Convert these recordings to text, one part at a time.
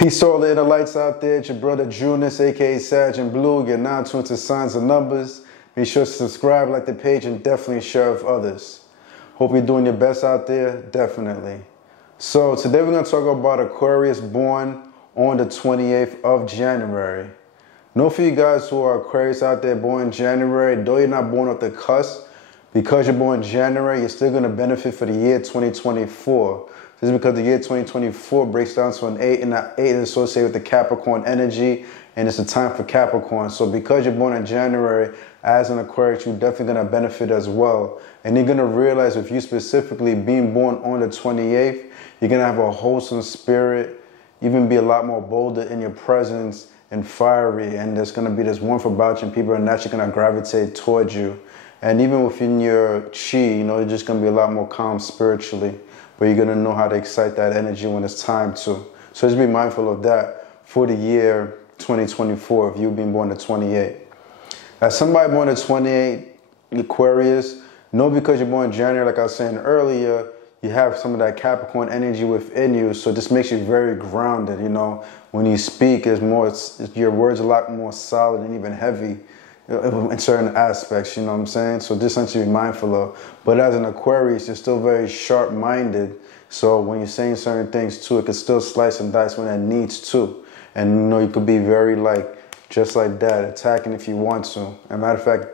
Peace to all the inner lights out there. It's your brother Junus, aka Sag and Blue. You're now tuned to Signs and Numbers. Be sure to subscribe, like the page, and definitely share with others. Hope you're doing your best out there, definitely. So today we're going to talk about Aquarius born on the 28th of January. Know for you guys who are Aquarius out there born in January, though you're not born at the cusp, because you're born in January, you're still going to benefit for the year 2024. This is because the year 2024 breaks down to an 8, and that 8 is associated with the Capricorn energy, and it's a time for Capricorn. So because you're born in January, as an Aquarius, you're definitely going to benefit as well. And you're going to realize, with you specifically being born on the 28th, you're going to have a wholesome spirit, even be a lot more bolder in your presence and fiery. And there's going to be this warmth about you, and people are naturally going to gravitate towards you. And even within your chi, you're just going to be a lot more calm spiritually. But you're going to know how to excite that energy when it's time to. So just be mindful of that for the year 2024 if you've been born at 28. As somebody born at 28, Aquarius, know because you're born in January, like I was saying earlier, you have some of that Capricorn energy within you. So this makes you very grounded. When you speak, your words are a lot more solid and even heavy in certain aspects, you know what I'm saying? So this is something to be mindful of. But as an Aquarius, you're still very sharp-minded. So when you're saying certain things too, it could still slice and dice when it needs to. And you could be very just like that, attacking if you want to. As a matter of fact,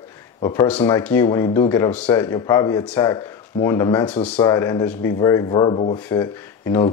a person like you, when you do get upset, you'll probably attack more on the mental side and just be very verbal with it,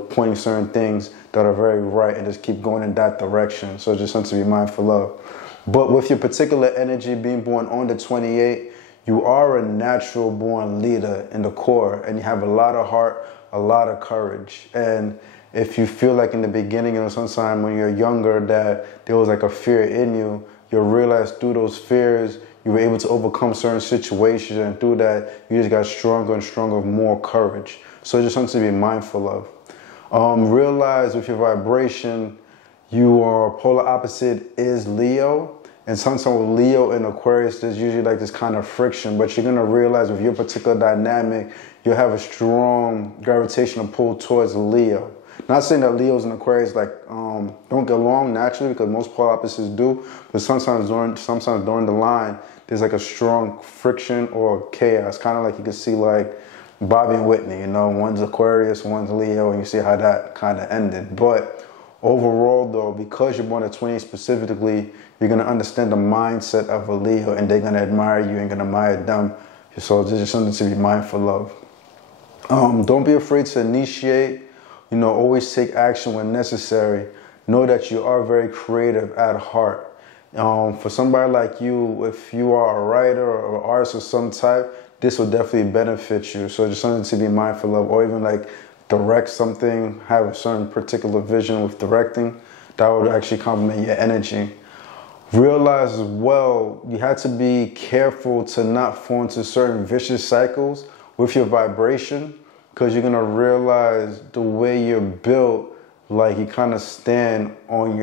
pointing certain things that are very right and just keep going in that direction. So just something to be mindful of. But with your particular energy being born on the 28th, you are a natural born leader in the core, and you have a lot of heart, a lot of courage. And if you feel like in the beginning, sometime when you're younger, that there was a fear in you, you'll realize through those fears, you were able to overcome certain situations, and through that, you just got stronger and stronger, more courage. So just something to be mindful of. Realize with your vibration, your polar opposite is Leo. And sometimes with Leo and Aquarius, there's usually this kind of friction. But you're going to realize with your particular dynamic, you'll have a strong gravitational pull towards Leo. Not saying that Leos and Aquarius don't get along naturally, because most polar opposites do. But sometimes during the line, there's a strong friction or chaos. Kind of like you can see Bobby and Whitney. One's Aquarius, one's Leo, and you see how that kind of ended. But overall, though, because you're born at 20 specifically, you're going to understand the mindset of a Leo, and they're going to admire you and going to admire them. So this is something to be mindful of. Don't be afraid to initiate. Always take action when necessary. Know that you are very creative at heart. For somebody like you, if you are a writer or an artist of some type, this will definitely benefit you. So just something to be mindful of, or even direct something, have a certain particular vision with directing, that would actually complement your energy. Realize as well, you have to be careful to not fall into certain vicious cycles with your vibration, because you're going to realize the way you're built, you kind of stand on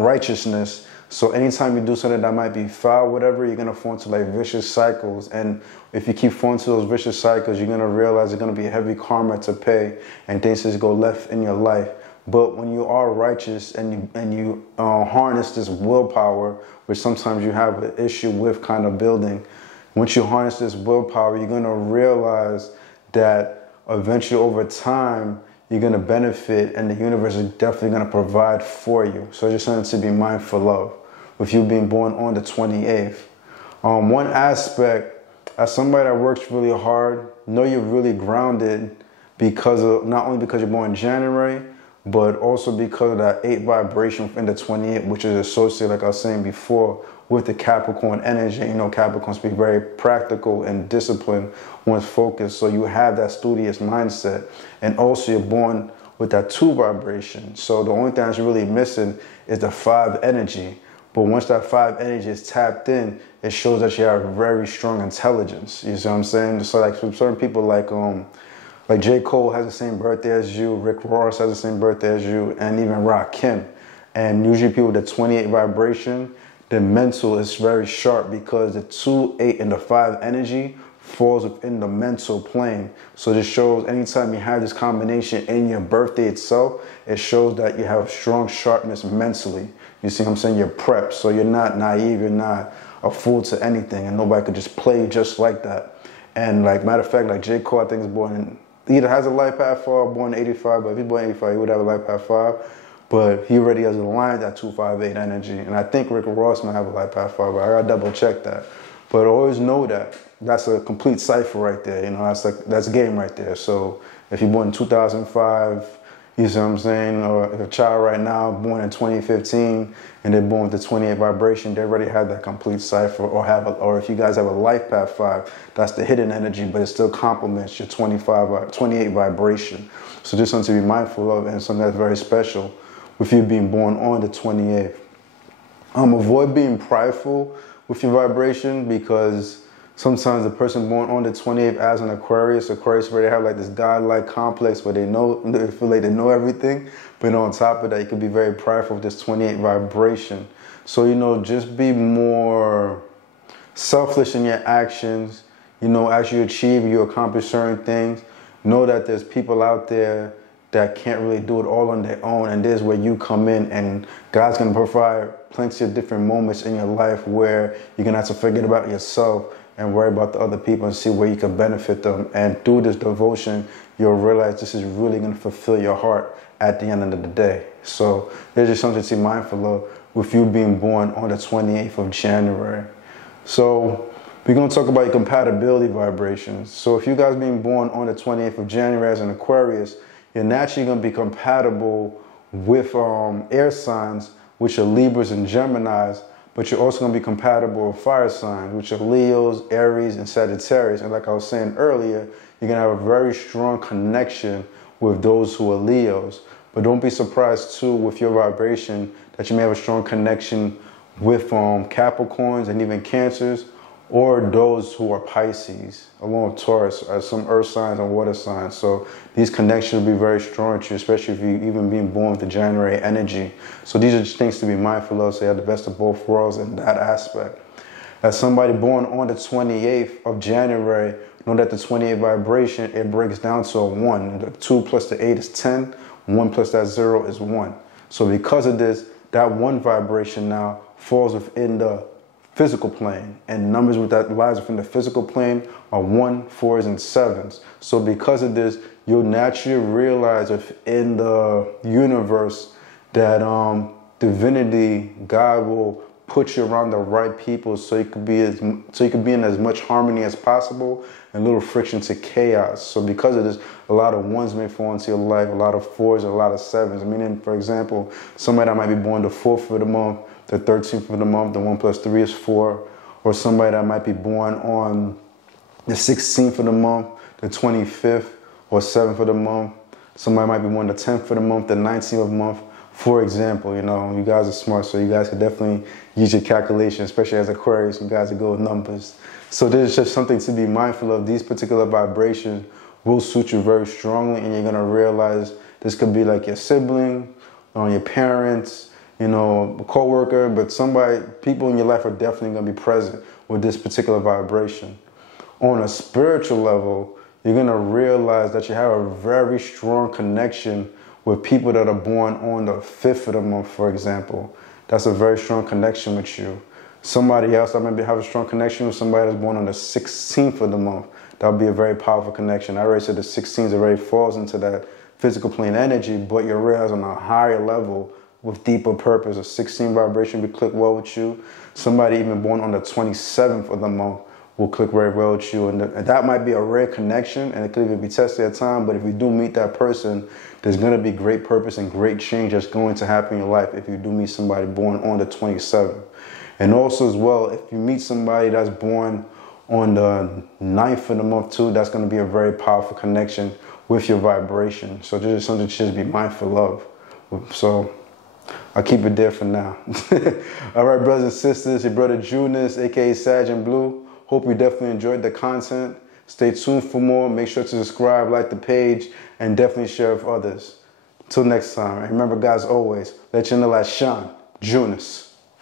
righteousness. So anytime you do something that might be foul, whatever, you're going to fall into vicious cycles. And if you keep falling into those vicious cycles, you're going to realize there's going to be a heavy karma to pay, and things just go left in your life. But when you are righteous and you harness this willpower, which sometimes you have an issue with kind of building, once you harness this willpower, you're going to realize that eventually over time, you're going to benefit, and the universe is definitely going to provide for you. So just something to be mindful of with you being born on the 28th. One aspect, as somebody that works really hard, know you're really grounded not only because you're born in January, but also because of that 8 vibration in the 28, which is associated, like I was saying before, with the Capricorn energy. Capricorns be very practical and disciplined when it's focused. So you have that studious mindset. And also you're born with that 2 vibration. So the only thing that's really missing is the 5 energy. But once that 5 energy is tapped in, it shows that you have very strong intelligence. You see what I'm saying? So for certain people like J. Cole has the same birthday as you, Rick Ross has the same birthday as you, and even Rakim. And usually people with the 28 vibration, the mental is very sharp, because the 2, 8, and the 5 energy falls within the mental plane. So this shows anytime you have this combination in your birthday itself, it shows that you have strong sharpness mentally. You see what I'm saying? You're prepped, so you're not naive, you're not a fool to anything, and nobody could just play you just like that. And like, matter of fact, like J. Cole, I think is born in, either has a life path 5, born in 85, but if he's born in 85, he would have a life path 5. But he already has aligned that 258 energy. And I think Rick Ross might have a life path 5, but I gotta double check that. But always know that that's a complete cipher right there. You know, that's game right there. So if you're born in 2005, you see what I'm saying? Or if a child right now born in 2015 and they're born with the 28 vibration, they already have that complete cipher. Or if you guys have a life path 5, that's the hidden energy, but it still complements your 28 vibration. So just something to be mindful of, and something that's very special with you being born on the 28th. Avoid being prideful with your vibration, because sometimes the person born on the 28th as an Aquarius already have like this godlike complex where they feel like they know everything. But on top of that, you can be very prideful with this 28 vibration. So, you know, just be more selfless in your actions. You know, as you achieve, you accomplish certain things. Know that there's people out there that can't really do it all on their own, and this is where you come in, and God's going to provide plenty of different moments in your life where you're going to have to forget about yourself and worry about the other people and see where you can benefit them. And through this devotion, you'll realize this is really going to fulfill your heart at the end of the day. So there's just something to be mindful of with you being born on the 28th of January. So we're going to talk about your compatibility vibrations. So if you guys being born on the 28th of January as an Aquarius, you're naturally going to be compatible with air signs, which are Libras and Geminis, but you're also going to be compatible with fire signs, which are Leos, Aries, and Sagittarius. And like I was saying earlier, you're going to have a very strong connection with those who are Leos. But don't be surprised, too, with your vibration, that you may have a strong connection with Capricorns and even Cancers, or those who are Pisces, along with Taurus, some earth signs and water signs. So these connections will be very strong to you, especially if you even being born with the January energy. So these are just things to be mindful of, so you have the best of both worlds in that aspect. As somebody born on the 28th of January, know that the 28th vibration, it breaks down to a 1. The 2 plus the 8 is 10. 1 plus that 0 is 1. So because of this, that 1 vibration now falls within the physical plane, and numbers with that lies within the physical plane are 1, 4s, and 7s. So because of this, you'll naturally realize within the universe that divinity, God will put you around the right people, so you could be in as much harmony as possible and little friction to chaos. So because of this, a lot of 1s may fall into your life, a lot of 4s, a lot of 7s. Meaning, for example, somebody that might be born the 4th of the month, the 13th of the month, the 1 plus 3 is 4, or somebody that might be born on the 16th of the month, the 25th or 7th of the month. Somebody might be born the 10th of the month, the 19th of the month. For example, you know, you guys are smart, so you guys can definitely use your calculation, especially as Aquarius, you guys are good with numbers. So there's just something to be mindful of. These particular vibrations will suit you very strongly, and you're going to realize this could be like your sibling, or your parents, you know, a co-worker, but people in your life are definitely going to be present with this particular vibration. On a spiritual level, you're going to realize that you have a very strong connection with people that are born on the 5th of the month, for example. That's a very strong connection with you. Somebody else that maybe have a strong connection with somebody that's born on the 16th of the month. That would be a very powerful connection. I already said the 16th already falls into that physical plane energy, but you realize on a higher level with deeper purpose. A 16 vibration will click well with you. Somebody even born on the 27th of the month will click very well with you. And that might be a rare connection, and it could even be tested at time, but if you do meet that person, there's going to be great purpose and great change that's going to happen in your life if you do meet somebody born on the 27th. And also as well, if you meet somebody that's born on the 9th of the month too, that's going to be a very powerful connection with your vibration. So this is something to just be mindful of. So I'll keep it there for now. All right, brothers and sisters, your brother Junis, aka Sag and Blue. Hope you definitely enjoyed the content. Stay tuned for more. Make sure to subscribe, like the page, and definitely share with others. Till next time. And remember, guys, always, let your light shine. Junis.